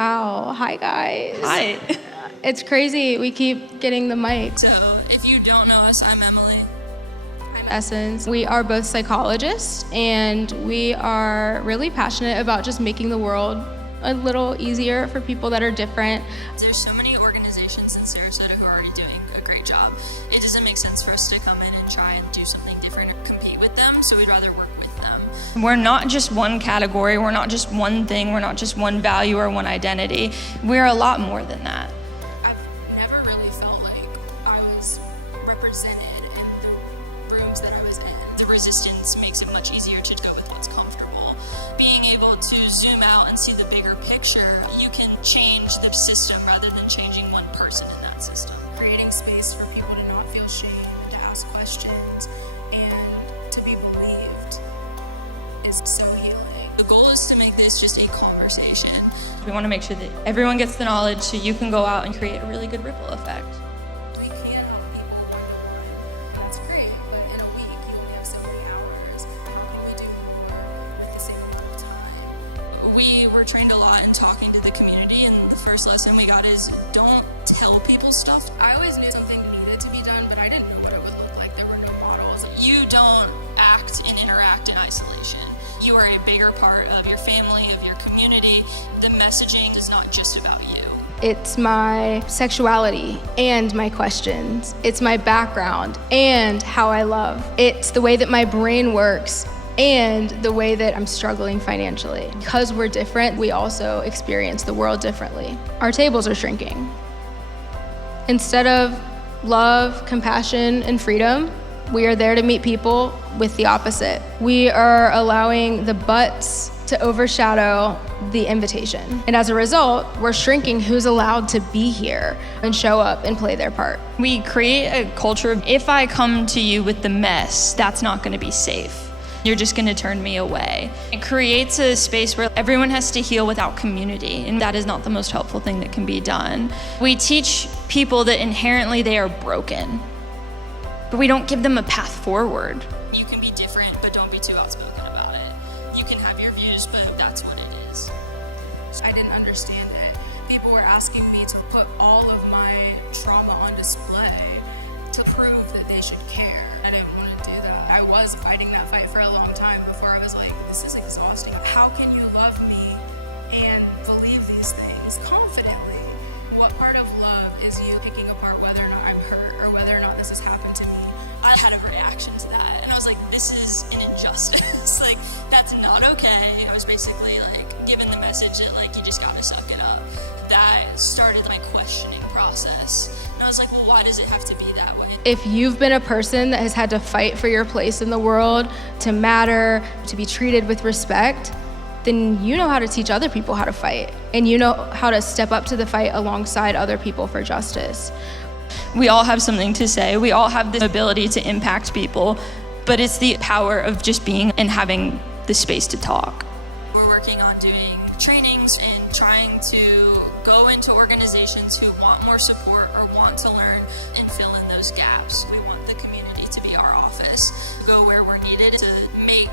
Wow. Hi, guys. Hi. It's crazy. We keep getting the mic. So, if you don't know us, I'm Emily. Essence. We are both psychologists, and we are really passionate about just making the world a little easier for people that are different. There's so many organizations in Sarasota who are already doing a great job. It doesn't make sense for us to come in and try and do something different or compete with them, so we'd rather work with them. We're not just one category, we're not just one thing, we're not just one value or one identity. We're a lot more than that. I've never really felt like I was represented in the rooms that I was in. The resistance makes it much easier to go with what's comfortable. Being able to zoom out and see the bigger picture, you can change the system rather than changing one person in that system. Creating space for people to not feel shame, to ask questions, and to be believed is so healing. The goal is to make this just a conversation. We want to make sure that everyone gets the knowledge so you can go out and create a really good ripple effect. We can help people one-on-one. That's great, but in a week you only have so many hours. How can we do more at the same time? We were trained a lot in talking to the community, and the first lesson we got is don't tell people stuff. I always knew something needed to be done, but I didn't know what it would look like. There were no models. You don't act and interact in isolation. You are a bigger part of your family, of your community. The messaging is not just about you. It's my sexuality and my questions. It's my background and how I love. It's the way that my brain works and the way that I'm struggling financially. Because we're different, we also experience the world differently. Our tables are shrinking. Instead of love, compassion, and freedom, we are there to meet people with the opposite. We are allowing the buts to overshadow the invitation. And as a result, we're shrinking who's allowed to be here and show up and play their part. We create a culture of, if I come to you with the mess, that's not going to be safe. You're just going to turn me away. It creates a space where everyone has to heal without community, and that is not the most helpful thing that can be done. We teach people that inherently they are broken, but we don't give them a path forward. You can be different, but don't be too outspoken about it. You can have your views, but that's what it is. I didn't understand it. People were asking me to put all of my trauma on display to prove that they should care. I didn't want to do that. I was fighting that fight for a long time before I was like, this is exhausting. How can you love me and believe these things confidently? What part of love is you picking apart whether or not I'm hurt or whether or not this has happened to me? I had a reaction to that, and I was like, this is an injustice. Like, that's not okay. I was basically like given the message that like you just gotta suck it up. That started my questioning process, and I was like, well, why does it have to be that way? If you've been a person that has had to fight for your place in the world, to matter, to be treated with respect, then you know how to teach other people how to fight, and you know how to step up to the fight alongside other people for justice. We all have something to say. We all have the ability to impact people, but it's the power of just being and having the space to talk. We're working on doing trainings and trying to go into organizations who want more support or want to learn and fill in those gaps. We want the community to be our office, go where we're needed to make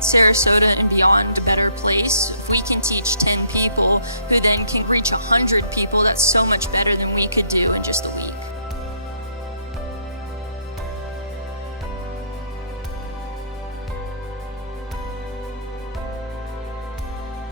Sarasota and beyond a better place. If we can teach 10 people who then can reach 100 people, that's so much better than we could do in just a week.